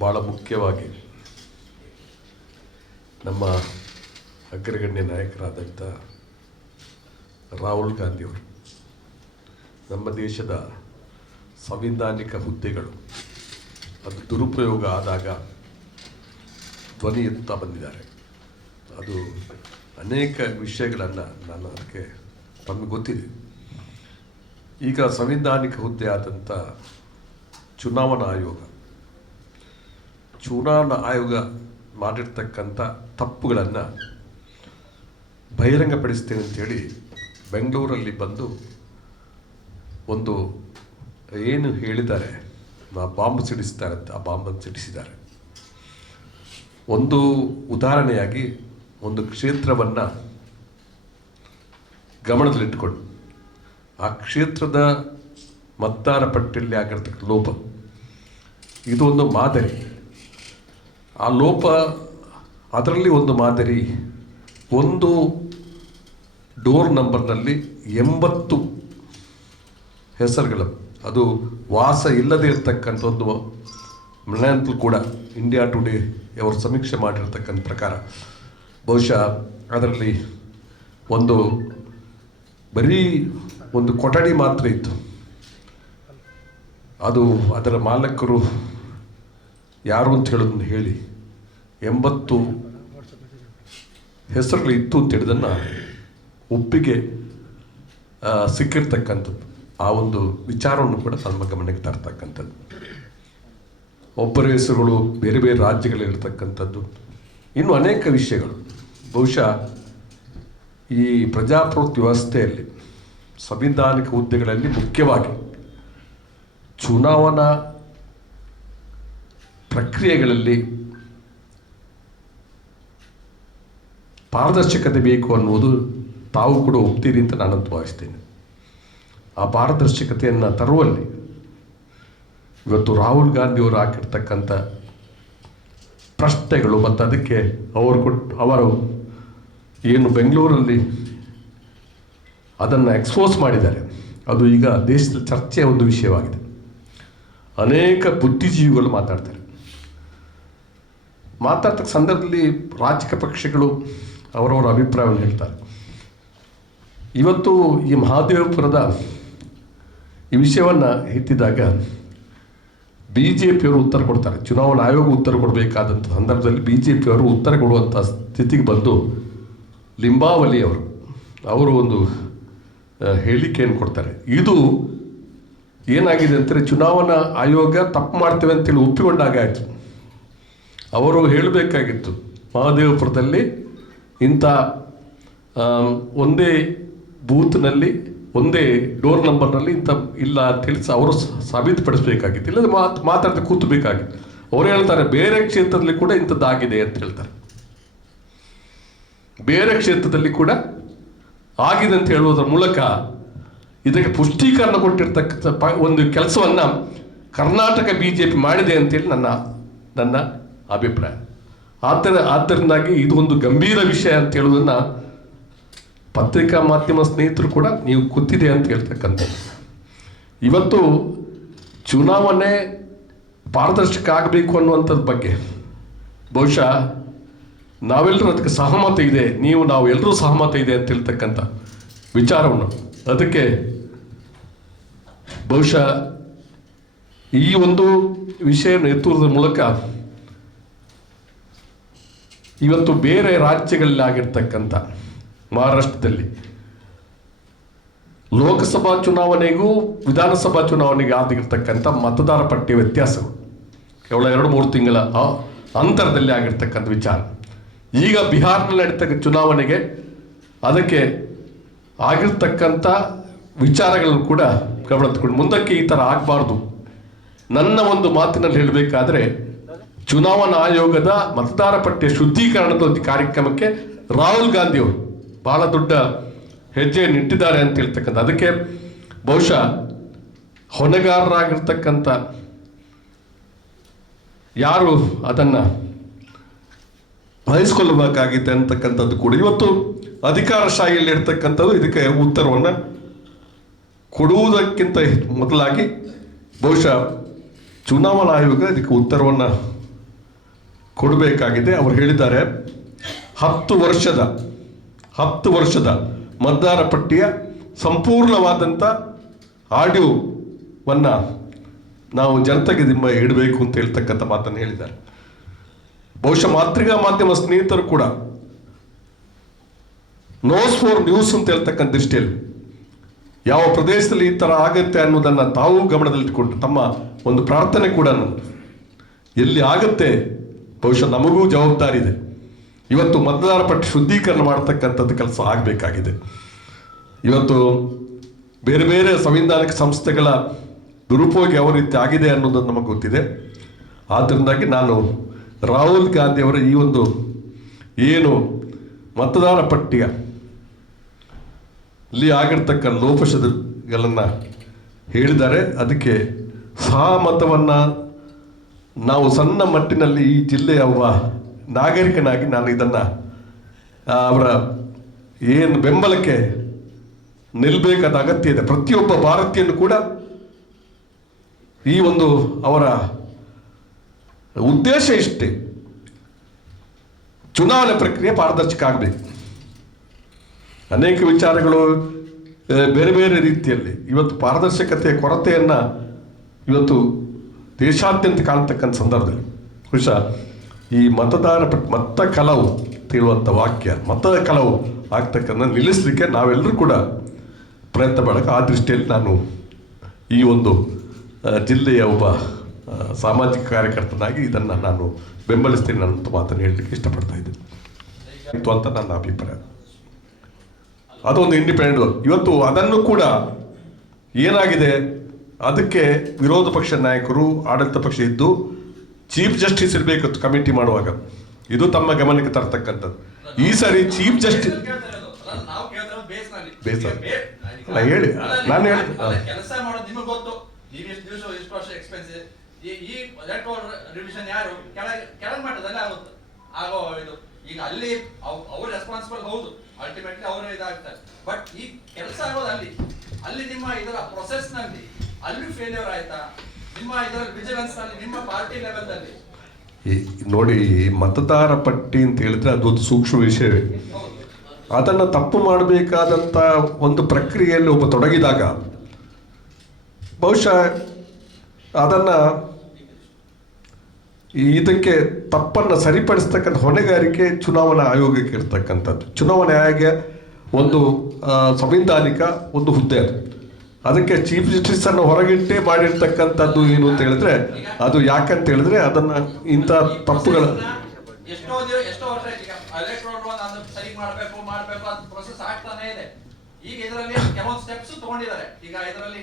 ಭಾಳ ಮುಖ್ಯವಾಗಿ ನಮ್ಮ ಅಗ್ರಗಣ್ಯ ನಾಯಕರಾದಂಥ ರಾಹುಲ್ ಗಾಂಧಿಯವರು, ನಮ್ಮ ದೇಶದ ಸಂವಿಧಾನಿಕ ಹುದ್ದೆಗಳು, ಅದು ದುರುಪಯೋಗ ಆದಾಗ ಧ್ವನಿ ಎತ್ತಾ ಬಂದಿದ್ದಾರೆ. ಅದು ಅನೇಕ ವಿಷಯಗಳನ್ನು ನಾನು ಅದಕ್ಕೆ ತಮಗೆ ಗೊತ್ತಿದೆ. ಈಗ ಸಂವಿಧಾನಿಕ ಹುದ್ದೆ ಆದಂಥ ಚುನಾವಣಾ ಆಯೋಗ ಚುನಾವಣಾ ಆಯೋಗ ಮಾಡಿರ್ತಕ್ಕಂಥ ತಪ್ಪುಗಳನ್ನು ಬಹಿರಂಗಪಡಿಸ್ತೇನೆ ಅಂತೇಳಿ ಬೆಂಗಳೂರಲ್ಲಿ ಬಂದು ಒಂದು ಏನು ಹೇಳಿದ್ದಾರೆ ಬಾಂಬ್ ಸಿಡಿಸ್ತಾರೆ ಅಂತ, ಆ ಬಾಂಬನ್ನು ಸಿಡಿಸಿದ್ದಾರೆ. ಒಂದು ಉದಾಹರಣೆಯಾಗಿ ಒಂದು ಕ್ಷೇತ್ರವನ್ನು ಗಮನದಲ್ಲಿಟ್ಟುಕೊಂಡು ಆ ಕ್ಷೇತ್ರದ ಮತದಾರ ಪಟ್ಟಿಯಲ್ಲಿ ಆಗಿರ್ತಕ್ಕಂಥ ಲೋಪ ಇದು ಒಂದು ಮಾದರಿ. ಆ ಲೋಪ ಅದರಲ್ಲಿ ಒಂದು ಮಾದರಿ, ಒಂದು ಡೋರ್ ನಂಬರ್ನಲ್ಲಿ ಎಂಬತ್ತು ಹೆಸರುಗಳು. ಅದು ವಾಸ ಇಲ್ಲದೇ ಇರತಕ್ಕಂಥ ಒಂದು ಮಲಯಾಳದಲ್ಲಿ ಕೂಡ ಇಂಡಿಯಾ ಟುಡೇ ಅವರು ಸಮೀಕ್ಷೆ ಮಾಡಿರ್ತಕ್ಕಂಥ ಪ್ರಕಾರ. ಬಹುಶಃ ಅದರಲ್ಲಿ ಒಂದು ಬರೀ ಒಂದು ಕೊಠಡಿ ಮಾತ್ರ ಇತ್ತು. ಅದು ಅದರ ಮಾಲಕರು ಯಾರು ಅಂತ ಹೇಳೋದನ್ನು ಹೇಳಿ. ಎಂಬತ್ತು ಹೆಸರುಗಳು ಇತ್ತು ಅಂತ ಹೇಳಿದನ್ನು ಒಪ್ಪಿಗೆ ಸಿಕ್ಕಿರ್ತಕ್ಕಂಥದ್ದು. ಆ ಒಂದು ವಿಚಾರವನ್ನು ಕೂಡ ನಮ್ಮ ಗಮನಕ್ಕೆ ತರ್ತಕ್ಕಂಥದ್ದು. ಒಬ್ಬರ ಹೆಸರುಗಳು ಬೇರೆ ಬೇರೆ ರಾಜ್ಯಗಳಲ್ಲಿರ್ತಕ್ಕಂಥದ್ದು ಇನ್ನು ಅನೇಕ ವಿಷಯಗಳು. ಬಹುಶಃ ಈ ಪ್ರಜಾಪ್ರಭುತ್ವ ವ್ಯವಸ್ಥೆಯಲ್ಲಿ, ಸಂವಿಧಾನಿಕ ಹುದ್ದೆಗಳಲ್ಲಿ ಮುಖ್ಯವಾಗಿ ಚುನಾವಣಾ ಪ್ರಕ್ರಿಯೆಗಳಲ್ಲಿ ಪಾರದರ್ಶಕತೆ ಬೇಕು ಅನ್ನುವುದು ತಾವು ಕೂಡ ಒಪ್ತೀರಿ ಅಂತ ನಾನು ಭಾವಿಸ್ತೇನೆ. ಆ ಪಾರದರ್ಶಕತೆಯನ್ನು ತರುವಲ್ಲಿ ಇವತ್ತು ರಾಹುಲ್ ಗಾಂಧಿಯವರು ಹಾಕಿರ್ತಕ್ಕಂಥ ಪ್ರಶ್ನೆಗಳು ಮತ್ತು ಅದಕ್ಕೆ ಅವರು ಕೊಟ್ಟು ಅವರು ಏನು ಬೆಂಗಳೂರಲ್ಲಿ ಅದನ್ನು ಎಕ್ಸ್ಪೋಸ್ ಮಾಡಿದ್ದಾರೆ. ಅದು ಈಗ ದೇಶದ ಚರ್ಚೆಯ ಒಂದು ವಿಷಯವಾಗಿದೆ. ಅನೇಕ ಬುದ್ಧಿಜೀವಿಗಳು ಮಾತಾಡ್ತಾರೆ. ಮಾತಾಡ್ತಕ್ಕ ಸಂದರ್ಭದಲ್ಲಿ ರಾಜಕೀಯ ಪಕ್ಷಗಳು ಅವರವರ ಅಭಿಪ್ರಾಯವನ್ನು ಹೇಳ್ತಾರೆ. ಇವತ್ತು ಈ ಮಹಾದೇವಪುರದ ಈ ವಿಷಯವನ್ನು ಎತ್ತಿದಾಗ ಬಿ ಜೆ ಪಿಯವರು ಉತ್ತರ ಕೊಡ್ತಾರೆ. ಚುನಾವಣಾ ಆಯೋಗ ಉತ್ತರ ಕೊಡಬೇಕಾದಂಥ ಸಂದರ್ಭದಲ್ಲಿ ಬಿ ಜೆ ಪಿಯವರು ಉತ್ತರ ಕೊಡುವಂಥ ಸ್ಥಿತಿಗೆ ಬಂದು ಲಿಂಬಾವಲಿ ಅವರು ಅವರು ಒಂದು ಹೇಳಿಕೆಯನ್ನು ಕೊಡ್ತಾರೆ. ಇದು ಏನಾಗಿದೆ ಅಂತಂದರೆ ಚುನಾವಣಾ ಆಯೋಗ ತಪ್ಪು ಮಾಡ್ತೇವೆ ಅಂತೇಳಿ ಒಪ್ಪಿಕೊಂಡಾಗ ಆಯಿತು. ಅವರು ಹೇಳಬೇಕಾಗಿತ್ತು, ಮಹಾದೇವಪುರದಲ್ಲಿ ಇಂಥ ಒಂದೇ ಬೂತ್ನಲ್ಲಿ, ಒಂದೇ ಡೋರ್ ನಂಬರ್ನಲ್ಲಿ ಇಂಥ ಇಲ್ಲ ಅಂತ ಹೇಳಿ ಅವರು ಸಾಬೀತುಪಡಿಸಬೇಕಾಗಿತ್ತು. ಇಲ್ಲದೆ ಮಾತು ಮಾತಾಡದೆ ಕೂತಬೇಕಾಗಿತ್ತು. ಅವರು ಹೇಳ್ತಾರೆ, ಬೇರೆ ಕ್ಷೇತ್ರದಲ್ಲಿ ಕೂಡ ಇಂಥದ್ದಾಗಿದೆ ಅಂತ ಹೇಳ್ತಾರೆ. ಬೇರೆ ಕ್ಷೇತ್ರದಲ್ಲಿ ಕೂಡ ಆಗಿದೆ ಅಂತ ಹೇಳುವುದರ ಮೂಲಕ ಇದಕ್ಕೆ ಪುಷ್ಟೀಕರಣ ಕೊಟ್ಟಿರ್ತಕ್ಕಂಥ ಒಂದು ಕೆಲಸವನ್ನು ಕರ್ನಾಟಕ ಬಿ ಜೆ ಪಿ ಮಾಡಿದೆ ಅಂತೇಳಿ ನನ್ನ ನನ್ನ ಅಭಿಪ್ರಾಯ. ಆತರ ಆದ್ದರಿಂದಾಗಿ ಇದು ಒಂದು ಗಂಭೀರ ವಿಷಯ ಅಂತ ಹೇಳುವುದನ್ನು ಪತ್ರಿಕಾ ಮಾಧ್ಯಮ ಸ್ನೇಹಿತರು ಕೂಡ ನೀವು ಗೊತ್ತಿದೆ ಅಂತ ಹೇಳ್ತಕ್ಕಂಥದ್ದು. ಇವತ್ತು ಚುನಾವಣೆ ಪಾರದರ್ಶಕ ಆಗಬೇಕು ಅನ್ನುವಂಥದ್ದು ಬಗ್ಗೆ. ಬಹುಶಃ ನಾವೆಲ್ಲರೂ ಅದಕ್ಕೆ ಸಹಮತ ಇದೆ, ನೀವು ನಾವು ಎಲ್ಲರೂ ಸಹಮತ ಇದೆ ಅಂತ ಹೇಳ್ತಕ್ಕಂಥ ವಿಚಾರವನ್ನು. ಅದಕ್ಕೆ ಬಹುಶಃ ಈ ಒಂದು ವಿಷಯವನ್ನು ಎತ್ತುವುದರ ಮೂಲಕ ಇವತ್ತು ಬೇರೆ ರಾಜ್ಯಗಳಲ್ಲಿ ಆಗಿರ್ತಕ್ಕಂಥ ಮಹಾರಾಷ್ಟ್ರದಲ್ಲಿ ಲೋಕಸಭಾ ಚುನಾವಣೆಗೂ ವಿಧಾನಸಭಾ ಚುನಾವಣೆಗೆ ಆಗಿರ್ತಕ್ಕಂಥ ಮತದಾರ ಪಟ್ಟಿ ವ್ಯತ್ಯಾಸಗಳು. ಕೇವಲ ಎರಡು ಮೂರು ತಿಂಗಳ ಅಂತರದಲ್ಲಿ ಆಗಿರ್ತಕ್ಕಂಥ ವಿಚಾರ. ಈಗ ಬಿಹಾರ್ನಲ್ಲಿ ನಡೀತಕ್ಕ ಚುನಾವಣೆಗೆ ಅದಕ್ಕೆ ಆಗಿರ್ತಕ್ಕಂಥ ವಿಚಾರಗಳನ್ನು ಕೂಡ ಗಮನ ಮುಂದಕ್ಕೆ ಈ ಥರ ಆಗಬಾರ್ದು. ನನ್ನ ಒಂದು ಮಾತಿನಲ್ಲಿ ಹೇಳಬೇಕಾದ್ರೆ ಚುನಾವಣಾ ಆಯೋಗದ ಮತದಾರ ಪಟ್ಟಿಯ ಶುದ್ಧೀಕರಣದ ಒಂದು ಕಾರ್ಯಕ್ರಮಕ್ಕೆ ರಾಹುಲ್ ಗಾಂಧಿ ಅವರು ಬಹಳ ದೊಡ್ಡ ಹೆಜ್ಜೆಯನ್ನು ಇಟ್ಟಿದ್ದಾರೆ ಅಂತ ಹೇಳ್ತಕ್ಕಂಥ, ಅದಕ್ಕೆ ಬಹುಶಃ ಹೊಣೆಗಾರರಾಗಿರ್ತಕ್ಕಂಥ ಯಾರು ಅದನ್ನು ವಹಿಸ್ಕೊಳ್ಬೇಕಾಗಿದೆ ಅಂತಕ್ಕಂಥದ್ದು ಕೂಡ ಇವತ್ತು ಅಧಿಕಾರಶಾಹಿಯಲ್ಲಿ ಇರ್ತಕ್ಕಂಥದ್ದು ಇದಕ್ಕೆ ಉತ್ತರವನ್ನು ಕೊಡುವುದಕ್ಕಿಂತ ಮೊದಲಾಗಿ ಬಹುಶಃ ಚುನಾವಣಾ ಆಯೋಗ ಇದಕ್ಕೆ ಉತ್ತರವನ್ನು ಕೊಡಬೇಕಾಗಿದೆ ಅವರು ಹೇಳಿದ್ದಾರೆ, ಹತ್ತು ವರ್ಷದ ಹತ್ತು ವರ್ಷದ ಮತದಾರ ಪಟ್ಟಿಯ ಸಂಪೂರ್ಣವಾದಂಥ ಆಡಿಯೋವನ್ನು ನಾವು ಜನತೆಗೆ ನಿಮ್ಮ ಇಡಬೇಕು ಅಂತ ಹೇಳ್ತಕ್ಕಂಥ ಮಾತನ್ನು ಹೇಳಿದ್ದಾರೆ ಬಹುಶಃ ಮಾತೃಗಾ ಮಾಧ್ಯಮ ಸ್ನೇಹಿತರು ಕೂಡ ನೋಸ್ ಫೋರ್ ನ್ಯೂಸ್ ಅಂತ ಹೇಳ್ತಕ್ಕಂಥ ದೃಷ್ಟಿಯಲ್ಲಿ ಯಾವ ಪ್ರದೇಶದಲ್ಲಿ ಈ ಥರ ಆಗುತ್ತೆ ಅನ್ನೋದನ್ನು ತಾವು ಗಮನದಲ್ಲಿಟ್ಟುಕೊಂಡು ತಮ್ಮ ಒಂದು ಪ್ರಾರ್ಥನೆ ಕೂಡ. ಎಲ್ಲಿ ಆಗತ್ತೆ ಬಹುಶಃ ನಮಗೂ ಜವಾಬ್ದಾರಿ ಇದೆ. ಇವತ್ತು ಮತದಾರ ಪಟ್ಟಿ ಶುದ್ಧೀಕರಣ ಮಾಡತಕ್ಕಂಥದ್ದು ಕೆಲಸ ಆಗಬೇಕಾಗಿದೆ. ಇವತ್ತು ಬೇರೆ ಬೇರೆ ಸಂವಿಧಾನಿಕ ಸಂಸ್ಥೆಗಳ ದುರುಪಯೋಗ ಯಾವ ರೀತಿ ಆಗಿದೆ ಅನ್ನೋದು ನಮಗೆ ಗೊತ್ತಿದೆ. ಆದ್ದರಿಂದಾಗಿ ನಾನು ರಾಹುಲ್ ಗಾಂಧಿ ಅವರ ಈ ಒಂದು ಏನು ಮತದಾರ ಪಟ್ಟಿಯ ಇಲ್ಲಿ ಆಗಿರ್ತಕ್ಕ ಲೋಪಶಗಳನ್ನು ಹೇಳಿದ್ದಾರೆ. ಅದಕ್ಕೆ ಸಹಮತವನ್ನು ನಾವು ಸಣ್ಣ ಮಟ್ಟಿನಲ್ಲಿ ಈ ಜಿಲ್ಲೆಯ ಒಬ್ಬ ನಾಗರಿಕನಾಗಿ ನಾನು ಇದನ್ನು ಅವರ ಏನು ಬೆಂಬಲಕ್ಕೆ ನಿಲ್ಲಬೇಕಾದ ಅಗತ್ಯ ಇದೆ. ಪ್ರತಿಯೊಬ್ಬ ಭಾರತೀಯನು ಕೂಡ ಈ ಒಂದು ಅವರ ಉದ್ದೇಶ ಇಷ್ಟೇ. ಚುನಾವಣೆ ಪ್ರಕ್ರಿಯೆ ಪಾರದರ್ಶಕ ಆಗಬೇಕು. ಅನೇಕ ವಿಚಾರಗಳು ಬೇರೆ ಬೇರೆ ರೀತಿಯಲ್ಲಿ. ಇವತ್ತು ಪಾರದರ್ಶಕತೆಯ ಕೊರತೆಯನ್ನು ಇವತ್ತು ದೇಶಾದ್ಯಂತ ಕಾಣ್ತಕ್ಕಂಥ ಸಂದರ್ಭದಲ್ಲಿ ಬಹುಶಃ ಈ ಮತದಾರ ಪಟ್ ಮತ ಕಲವು ತಿಳುವಂಥ ವಾಕ್ಯ ಮತದ ಕಲವು ಆಗ್ತಕ್ಕಂಥ ನಿಲ್ಲಿಸಲಿಕ್ಕೆ ನಾವೆಲ್ಲರೂ ಕೂಡ ಪ್ರಯತ್ನ ಮಾಡೋಕೆ ಆ ದೃಷ್ಟಿಯಲ್ಲಿ ನಾನು ಈ ಒಂದು ಜಿಲ್ಲೆಯ ಒಬ್ಬ ಸಾಮಾಜಿಕ ಕಾರ್ಯಕರ್ತನಾಗಿ ಇದನ್ನು ನಾನು ಬೆಂಬಲಿಸ್ತೀನಿ ಅನ್ನೋ ಮಾತನ್ನು ಹೇಳಲಿಕ್ಕೆ ಇಷ್ಟಪಡ್ತಾ ಇದ್ದೀನಿ ಅಂತ ನನ್ನ ಅಭಿಪ್ರಾಯ. ಅದೊಂದು ಇಂಡಿಪೆಂಡೆಂಟ್ ಇವತ್ತು ಅದನ್ನು ಕೂಡ ಏನಾಗಿದೆ? ಅದಕ್ಕೆ ವಿರೋಧ ಪಕ್ಷ ನಾಯಕರು ಆಡಳಿತ ಪಕ್ಷ ಇದ್ದು ಚೀಫ್ ಜಸ್ಟಿಸ್ ಇರಬೇಕು ಕಮಿಟಿ ಮಾಡುವಾಗ ಇದು ತಮ್ಮ ಗಮನಕ್ಕೆ ತರ್ತಕ್ಕಂಥದ್ದು. ಈ ಸಾರಿ ಚೀಫ್ ಜಸ್ಟಿಸ್ ನಾವು ಕೇಳ್ತಿರೋದು ಬೇಸ್ನಲ್ಲಿ. ಬೇಸ್ ಈಗ ಅಲ್ಲಿ. ಅಲ್ಲ, ಹೇಳಿ. ನಾನು ಹೇಳಿ ಈಗ ಅಲ್ಲಿ ಅವ್- ಅವ್ರು ರೆಸ್ಪಾನ್ಸಿಬಲ್ ಹೌದು. ಅಲ್ಟಿಮೇಟ್ಲಿ ಅವರೇ ಇದಾಗ್ತಾರೆ. ಬಟ್ ಈ ಕೆಲಸ ಆಗೋದು ಅಲ್ಲಿ. ಅಲ್ಲಿ ನಿಮ್ಮ ಇದರ ಪ್ರೊಸೆಸ್ನಲ್ಲಿ ಅಲ್ಲಿ ಫೇಲ್ಯೂರ್ ಆಯ್ತಾ? ನಿಮ್ಮ ಇದರಲ್ಲಿ ವಿಜಿಲೆನ್ಸ್ ನಿಮ್ಮ ಪಾರ್ಟಿ ಲೆವೆಲ್ ಅಲ್ಲಿ? ನೋಡಿ ಮತದಾರ ಪಟ್ಟಿ ಅಂತ ಹೇಳಿದ್ರೆ ಅದೊಂದು ಸೂಕ್ಷ್ಮ ವಿಷಯವೇ. ಅದನ್ನು ತಪ್ಪು ಮಾಡಬೇಕಾದಂಥ ಒಂದು ಪ್ರಕ್ರಿಯೆಯಲ್ಲಿ ಒಬ್ಬ ತೊಡಗಿದಾಗ, ಬಹುಶಃ ಅದನ್ನು ಇದಕ್ಕೆ ತಪ್ಪನ್ನು ಸರಿಪಡಿಸ್ತಕ್ಕಂಥ ಹೊಣೆಗಾರಿಕೆ ಚುನಾವಣಾ ಆಯೋಗಕ್ಕೆ ಇರ್ತಕ್ಕಂಥದ್ದು. ಚುನಾವಣಾ ಆಯೋಗ ಒಂದು ಸಂವಿಧಾನಿಕ ಒಂದು ಹುದ್ದೆ ಅದು. ಅದಕ್ಕೆ ಚೀಫ್ ಜಸ್ಟಿಸ್ ಅನ್ನು ಹೊರಗಿಟ್ಟೇ ಮಾಡಿರ್ತಕ್ಕಂಥದ್ದು ಏನು ಅಂತ ಹೇಳಿದ್ರೆ, ಅದು ಯಾಕಂತ ಹೇಳಿದ್ರೆ ಅದನ್ನ ಇಂಥ ತಪ್ಪುಗಳ ಅದನ್ನ ಸರಿ ಮಾಡ್ಬೇಕು ಮಾಡ್ಬೇಕು ಆಗ್ತಾನೆ ಇದೆ. ಈಗ ಇದರಲ್ಲಿ ಕೆಲವೊಂದು ಸ್ಟೆಪ್ಸ್ ತಗೊಂಡಿದ್ದಾರೆ. ಈಗ ಇದರಲ್ಲಿ